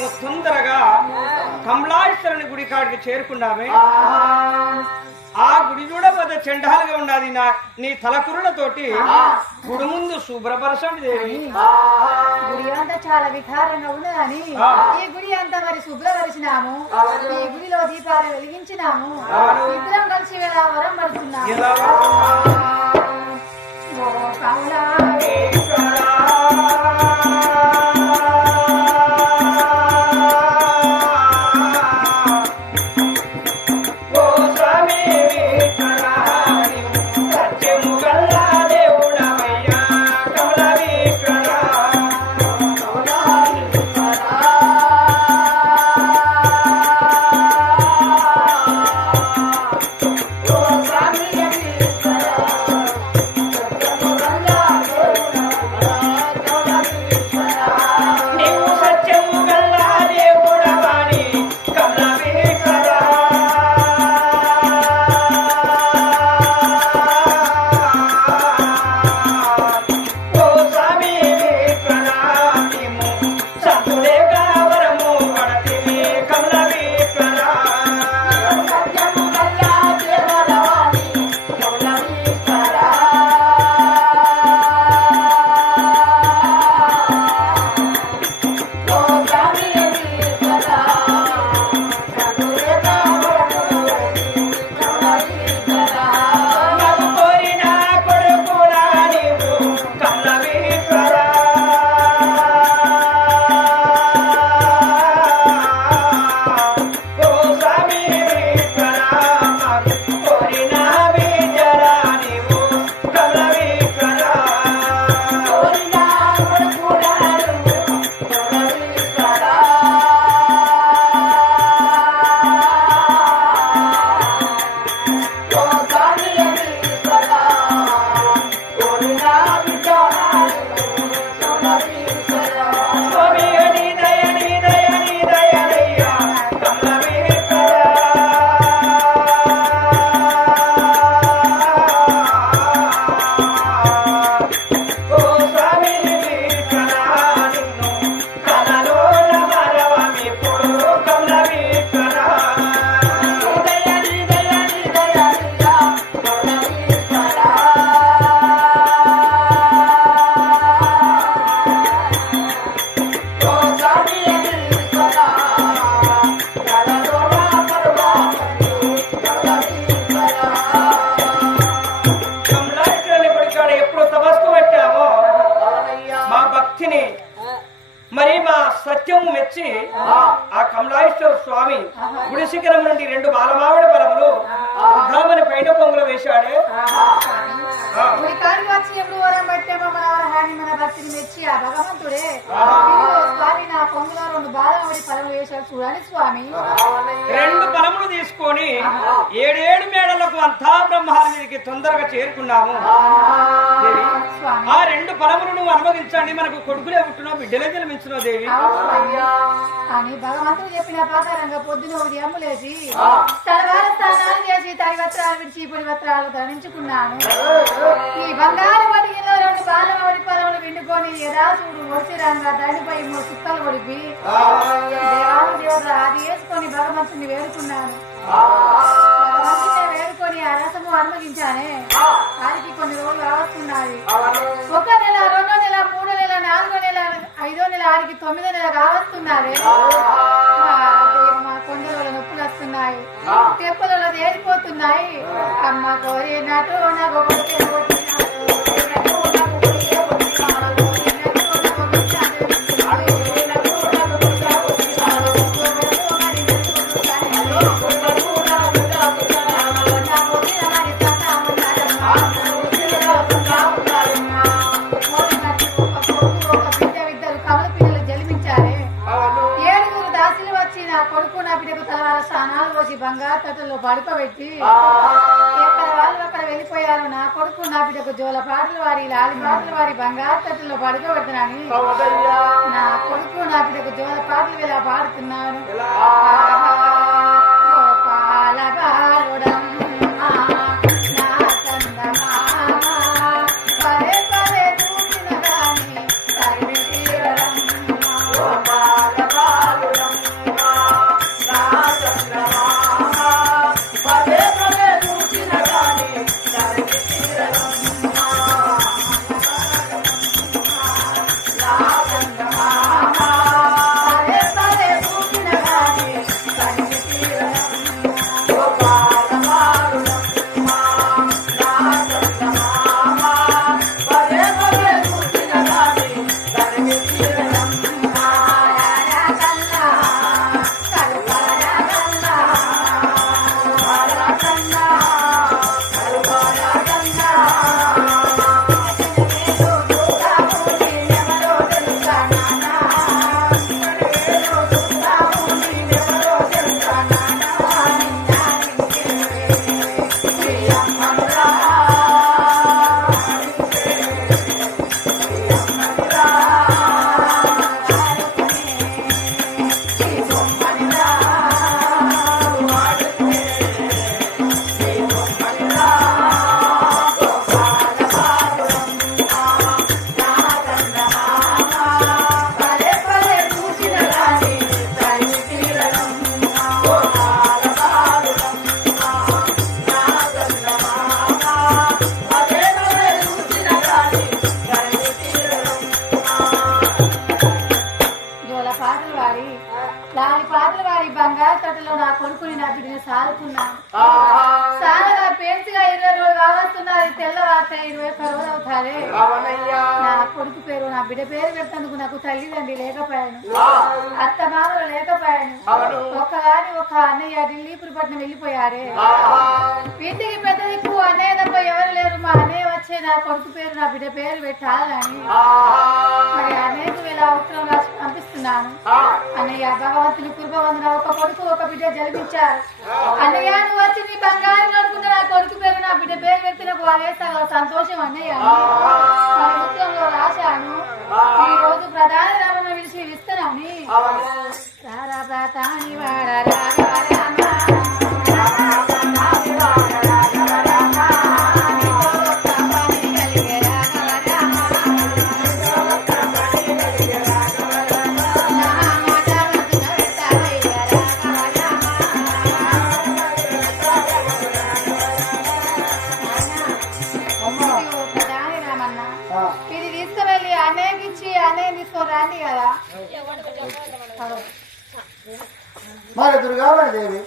మేము తొందరగా కమలాశ్వరుని గుడి కాడికి చేరుకున్నామే. ఆ గుడి చూడబోతే చెండాలుగా ఉన్నది. నీ తలకురులతోటి గుడి ముందు శుభ్రపరచండి దేవి. గుడి అంతా చాలా వికారంగా ఉన్నదని ఈ గుడి అంతా మరి శుభ్రపరిచినాము. ఈ గుడిలో దీపాలు వెలిగించినాము. ఇద్దరం కలిసి వరం పడుతున్నాము. మరి మా సత్యం మెచ్చి ఆ కమలాశ్వర స్వామి గుడి శిఖరం నుండి 2 బాలమావిడ బలములు ఉద్దామని పైన పొంగులు వేశాడే. మన భక్తిని మెచ్చి ఆ భగవంతుడే స్వామి నా పొంగులో 2 బాలమావిడి ఫలములు వేశాడు చూడండి స్వామి. 2 ఫలములు తీసుకొని 7 మేడలకు అంతా బ్రహ్మానికి తొందరగా చేరుకున్నాము. ఆ 2 ఫలములు నువ్వు అనుభవించండి, మనకు కొడుకులే పుట్టినో బిడ్డలే జన్మించినో దేవి అని భగవంతుడు చెప్పిన ప్రకారంగా పొద్దున ఉదయం లేచి తలవార స్నానాలు చేసి తడి వస్త్రాలు విడిచి పొడి వస్త్రాలు ధరించుకున్నాను. ఈ బంగారు పడిగిలో 2 బాలమావిడి ఫలములు విండుకొని యథాసుడు వచ్చిరంగా దానిపై 3 సుత్తలు కొడిపి దేవాలు దేవుడు అది వేసుకొని భగవంతుని వేడుకున్నాను. వేడుకొని ఆ రసము అనుమతించానే. వారికి కొన్ని రోజులు రావస్తున్నాయి. 1 నెల, 2 నెల, 3 నెల, 4 నెల, 5 నెల, 6కి 9 నెల కావస్తున్నారే. మా కొండలలో నొప్పులు వస్తున్నాయి, తెప్పలలో తేలిపోతున్నాయి. అమ్మ కోరినట్టు నాకు బంగారు తట్టలో పడుకోబెట్టి ఎక్కడ వాళ్ళు అక్కడ వెళ్ళిపోయారు. నా కొడుకు నా బిడ్డకు జోల పాటలు వారి లాలి పాటలు వారి బంగారు తట్టలో పడుకోబెడుతున్నాని నా కొడుకు నా బిడ్డకు జోల పాటలు ఇలా పాడుతున్నాను. బాల దాని పాత్ర వారి బంగారు తోటలో నా కొడుకుని నా బిడ్డని సాదుకున్నాను. చాలా పేర్చిగా 20 రోజులు కావస్తున్నది. తెల్లవార్త 21 రోజులు అవుతారే. నా కొడుకు పేరు నా బిడ్డ పేరు పెట్టేందుకు నాకు తల్లిదండ్రి లేకపోయాను, అత్త మామలు లేకపోయాను. ఒక్కగాని ఒక అన్నయ్య ఢిల్లీపురపట్నం వెళ్ళిపోయారే. ఇంటికి పెద్ద దిక్కు అన్నయ్య తప్ప ఎవరు లేరు. మా అన్నయ్య వచ్చే నా కొడుకు పేరు నా బిడ్డ పేరు పెట్టాలని మరి అన్నయ్యకు ఇలా ఉత్తరం రాసి పంపిస్తున్నాను. అన్నయ్య భగవంతుని కృప వందన ఒక కొడుకు ఒక బిడ్డ జన్మించారు. అన్నయ్య నువ్వు వచ్చి నీ బంగారు నడుపుకున్న నా కొడుకు పేరు నా బిడ్డ పేరు పెట్టి నాకు వాళ్ళేస్తా సంతోషం అన్నయ్య. ఉత్తరంలో రాశాను. ఈ రోజు ప్రధాని రామను విడిచి ఇస్తున్నాని రారాని వాడ ఇది తీసుకువెళ్ళి అన్నయ్యకి ఇచ్చి అన్నయ్య తీసుకోరాండి కదా. మరి దుర్గాదేవి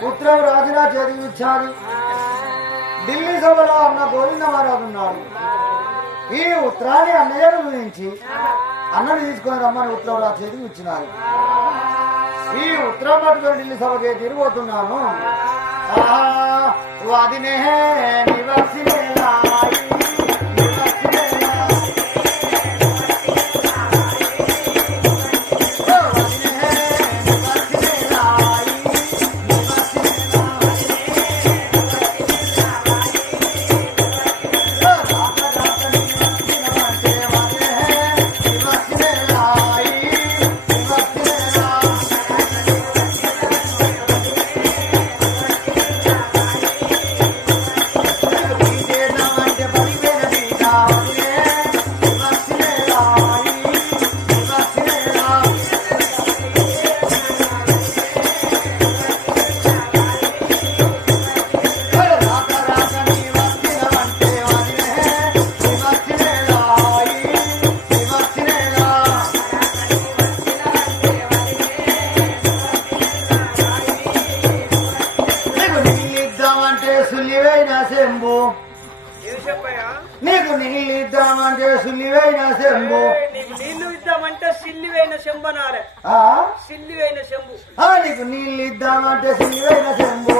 పుత్రం రాజురా చేతికి ఇచ్చాడు. ఢిల్లీ సభలో అన్న గోవింద మహారాజు ఉన్నాడు. ఈ ఉత్తరాన్ని అన్నయ్యను గురించి అన్నని తీసుకొని రమ్మని ఉత్తరం రాజు చేతికి ఇచ్చినారు. ఈ ఉత్తరం పట్టుకొని ఢిల్లీ సభకి తిరిగిపోతున్నాను. వాదినే నివసినేలా నీకు నీళ్ళు ఇద్దామంటే సుల్లివైన శంభు, నీళ్లు ఇద్దామంటే సిల్లివైన శంభనాలే సిల్లివైన శంభు. నీకు నీళ్ళు ఇద్దామంటే సుల్లివైన శంభు.